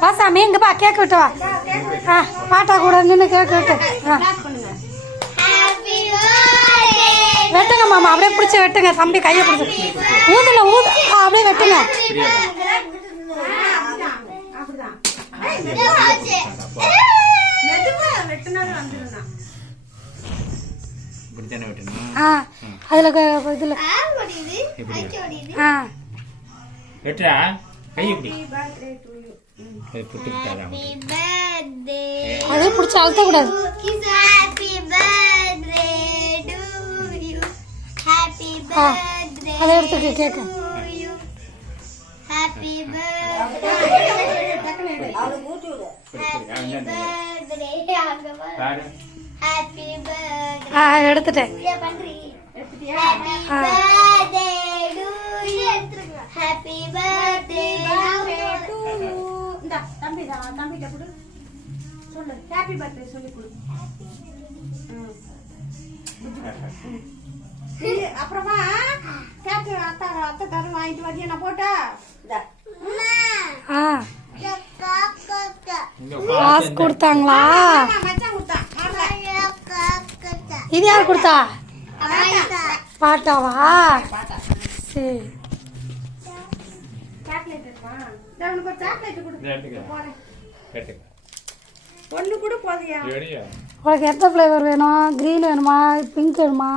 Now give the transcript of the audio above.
வா சாமி இங்க பா கேக் விட்டு வா. பாட்டா கூட நின்று கேக் விட்டு வெட்டுங்க மாமா. அப்படியே பிடிச்சி வெட்டுங்க தம்பி, கையை பிடிச்சி ஊதுல ஊது அப்படியே வெட்டுங்க. அதுல இதுல அதே பிடிச்சி அழுத்த கூடாது. அதை எடுத்துக்க கேட்க. எடுத்துட்டேன். அப்புறமா அத்தை தரம் வாங்கிட்டு வரியா நான் போட்டா காசு கொடுத்தாங்களா? இது யார் கொடுத்தா? பாட்டாவா? சரி. ஒண்ணு கூட போதியா? உனக்கு எந்த ஃப்ளேவர் வேணும்? கிரீன் வேணுமா, பிங்க் வேணுமா?